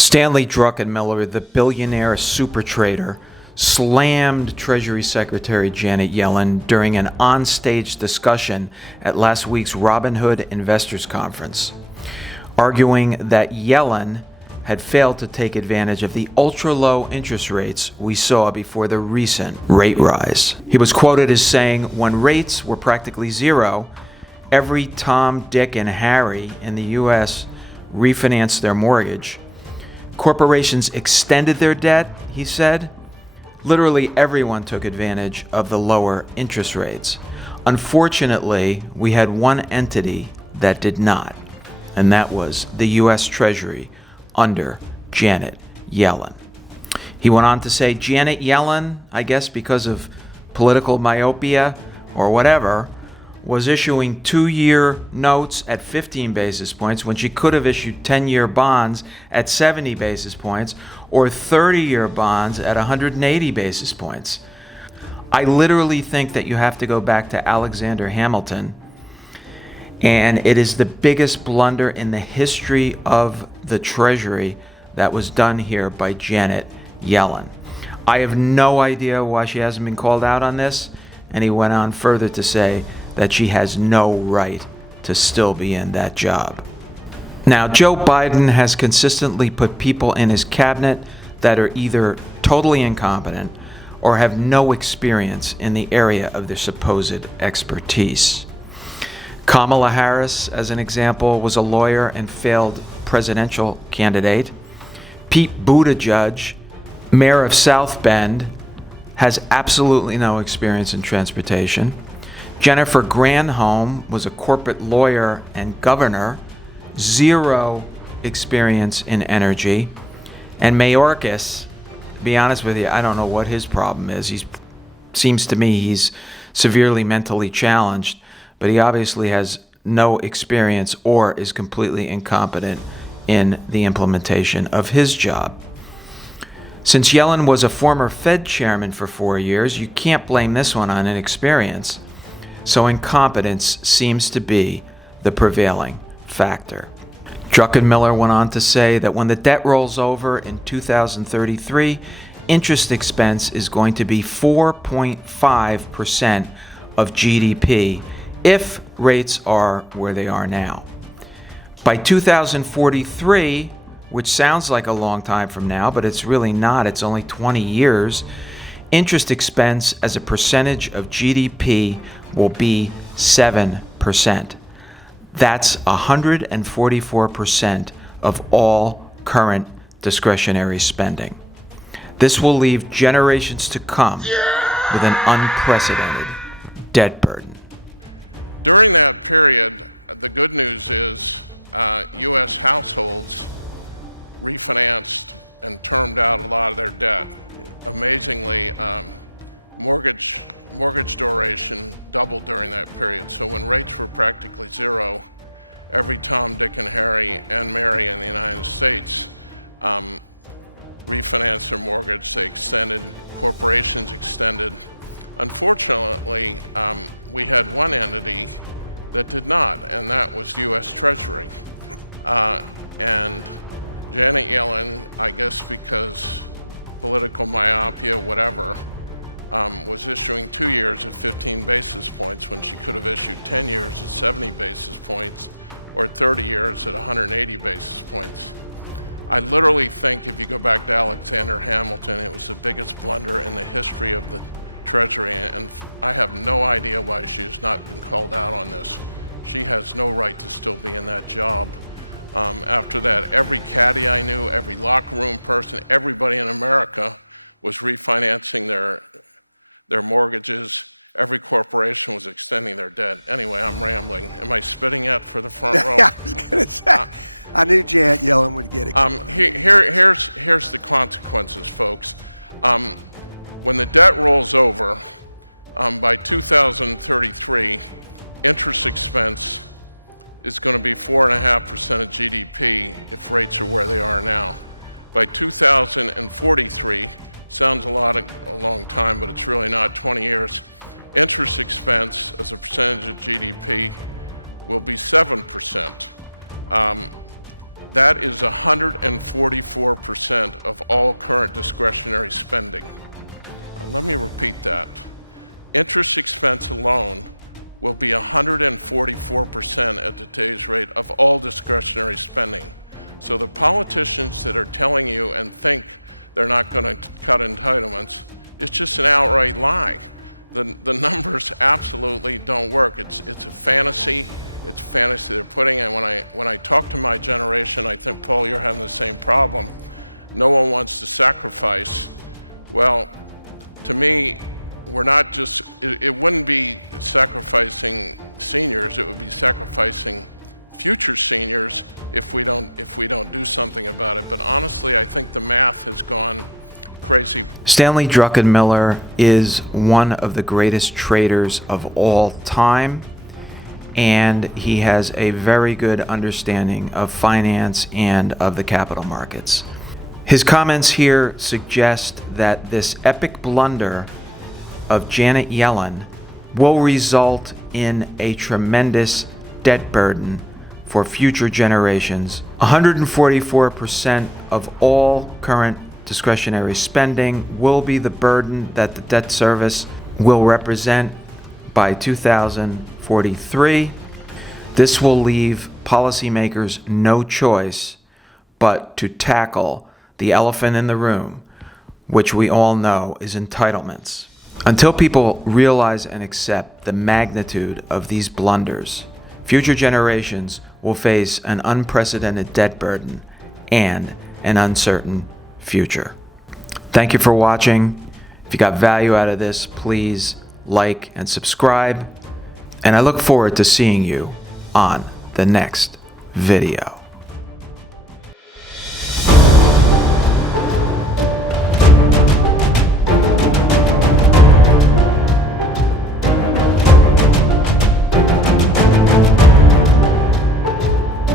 Stanley Druckenmiller, the billionaire super trader, slammed Treasury Secretary Janet Yellen during an on-stage discussion at last week's Robinhood Investment Conference, arguing that Yellen had failed to take advantage of the ultra-low interest rates we saw before the recent rate rise. He was quoted as saying, "When rates were practically zero, every Tom, Dick, and Harry in the U.S. refinanced their mortgage. Corporations extended their debt," he said. "Literally everyone took advantage of the lower interest rates. Unfortunately, we had one entity that did not, and that was the US Treasury under Janet Yellen." He went on to say, Janet Yellen, I guess because of political myopia or whatever, was issuing 2-year notes at 15 basis points when she could have issued 10-year bonds at 70 basis points or 30-year bonds at 180 basis points. I literally think that you have to go back to Alexander Hamilton, and it is the biggest blunder in the history of the Treasury that was done here by Janet Yellen. I have no idea why she hasn't been called out on this, and he went on further to say that she has no right to still be in that job. Now, Joe Biden has consistently put people in his cabinet that are either totally incompetent or have no experience in the area of their supposed expertise. Kamala Harris, as an example, was a lawyer and failed presidential candidate. Pete Buttigieg, mayor of South Bend, has absolutely no experience in transportation. Jennifer Granholm was a corporate lawyer and governor, zero experience in energy. And Mayorkas, to be honest with you, I don't know what his problem is. Seems to me he's severely mentally challenged, but he obviously has no experience or is completely incompetent in the implementation of his job. Since Yellen was a former Fed chairman for 4 years, you can't blame this one on inexperience. So incompetence seems to be the prevailing factor. Druckenmiller went on to say that when the debt rolls over in 2033, interest expense is going to be 4.5% of GDP if rates are where they are now. By 2043, which sounds like a long time from now, but it's really not, it's only 20 years, interest expense as a percentage of GDP will be 7%. That's 144% of all current discretionary spending. This will leave generations to come with an unprecedented debt burden. During that period, the good news is U.S. households refinanced and termed out a lot of their debt. Amazingly, mortgage duration doubled during that period. So when rates were practically zero, every Tom, Dick, and Harry and Mary in the United States refinanced their mortgage. They extended, corporations extended. Unfortunately, we had one entity that did not, and that was the US Treasury. And Janet Yellen, I guess because political myopia, whatever, was issuing 2 years at 15 basis points when she could have issued 10 years at 70 basis points or 30 years at 180 basis points. I literally think if you go back to Alexander Hamilton, it was the biggest blunder in the history of the Treasury, and I have no idea why she has not been called out on this. She has no right to still be in that job. After that, every caddy I knew, every locker room person, everybody in America was refinancing their mortgages. Every corporation was extending their debt. Anyway, I'm rambling. Am I spitting yet for the front row? Yeah, I was going to say, I knew Janet Yellen would get it. Here's the consequences, folks. When the debt rolls over, by 2033, interest expense is going to be 4.5% of GDP if rates are where they are now. By 2043, sounds a long time, but it's really not, 20 years, interest expense as a percentage of GDP will be 7%. That is 144% of all current discretionary spending. Let me repeat that. Interest expense alone will be 144% at today's rate of all discretionary spending. So the politicians that are telling you and think they're not going to cut entitlements, it's just an outright lie. The numbers absolutely don't work. It's a fantasy. It's fantasy they're putting in. When I talk to my generation, I think, Paul, you're having the same problem. No one wants to sacrifice. Well, to me, we're not just, it wouldn't be sacrificing seniors, it would be sacrificing future seniors if we don't do something about it. But honestly, I think the math has gone crazy. Stanley Druckenmiller is one of the greatest traders of all time, and he has a very good understanding of finance and of the capital markets. His comments here suggest that this epic blunder of Janet Yellen will result in a tremendous debt burden for future generations. 144% of all current discretionary spending will be the burden that the debt service will represent by 2043. This will leave policymakers no choice but to tackle the elephant in the room, which we all know is entitlements. Until people realize and accept the magnitude of these blunders, future generations will face an unprecedented debt burden and an uncertain future. Thank you for watching. If you got value out of this, please like and subscribe. And I look forward to seeing you on the next video.